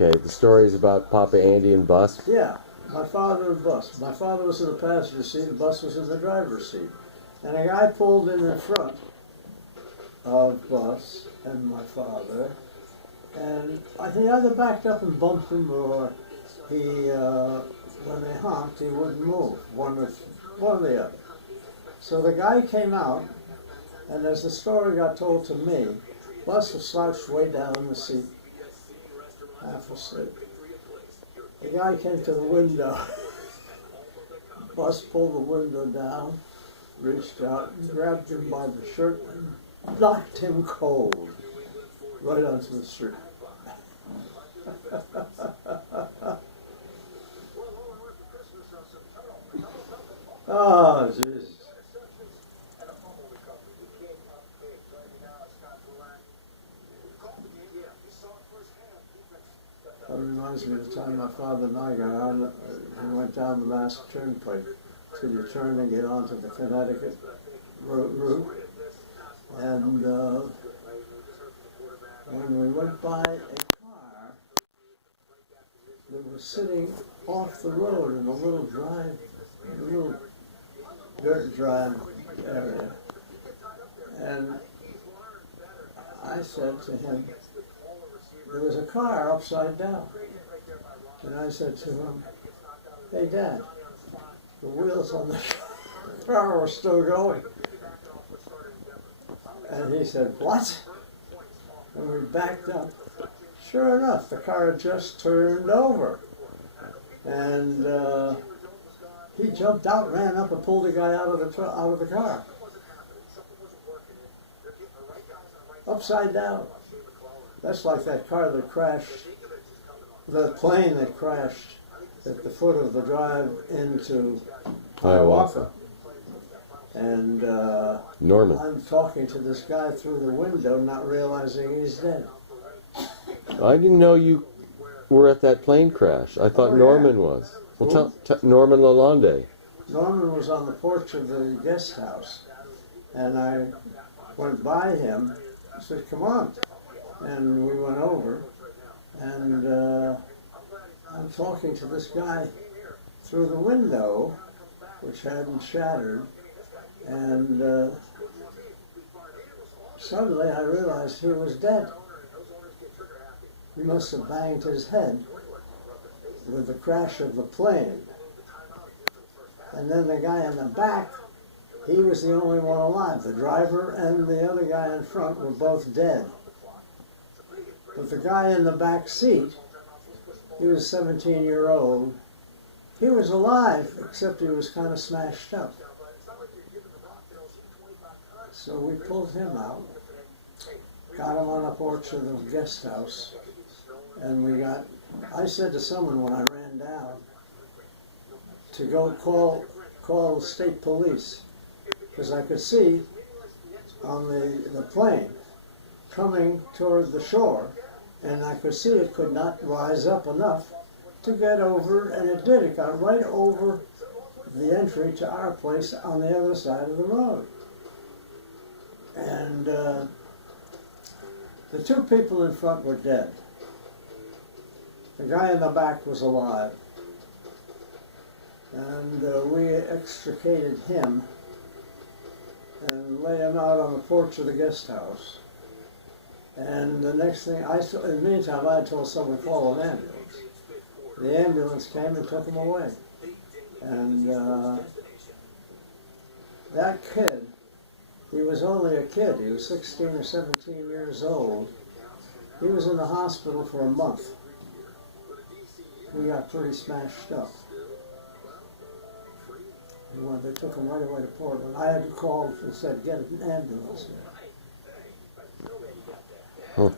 Okay, the story is about Papa Andy and Bus. Yeah, my father and Bus. My father was in the passenger seat, and Bus was in the driver's seat. And a guy pulled in front of Bus and my father, and I think either backed up and bumped him, or he, when they honked, he wouldn't move, one or the other. So the guy came out, and as the story got told to me, Bus was slouched way down in the seat, half asleep. The guy came to the window. Bus pulled the window down, reached out, and grabbed him by the shirt, and knocked him cold right onto the street. Oh, Jesus. That reminds me of the time my father and I got on, we went down the Mass Turnpike to return and get onto the Connecticut route. And when we went by a car that was sitting off the road in a little dirt drive area, and I said to him, there was a car upside down. And I said to him, hey Dad, the wheels on the car were still going. And he said, what? And we backed up. Sure enough, the car had just turned over. And he jumped out, ran up, and pulled the guy out of the car. Upside down. That's like that car that crashed, the plane that crashed at the foot of the drive into Hiawatha. And Norman. I'm talking to this guy through the window, not realizing he's dead. I didn't know you were at that plane crash. I thought Norman was. Well, Norman Lalonde. Norman was on the porch of the guest house, and I went by him. I said, come on. And we went over, and I'm talking to this guy through the window, which hadn't shattered, and suddenly I realized he was dead. He must have banged his head with the crash of the plane. And then the guy in the back, he was the only one alive. The driver and the other guy in front were both dead. But the guy in the back seat, he was 17-year-old. He was alive, except he was kind of smashed up. So we pulled him out, got him on the porch of the guest house, and I said to someone when I ran down to go call the state police, because I could see on the plane coming toward the shore, and I could see it could not rise up enough to get over, and it did. It got right over the entry to our place on the other side of the road. And the two people in front were dead. The guy in the back was alive. And we extricated him and lay him out on the porch of the guest house. And the next thing, in the meantime, I told someone to call an ambulance. The ambulance came and took him away. And that kid, he was only a kid. He was 16 or 17 years old. He was in the hospital for a month. He got pretty smashed up. They took him right away to Portland. I had to call and said, get an ambulance here. Huh.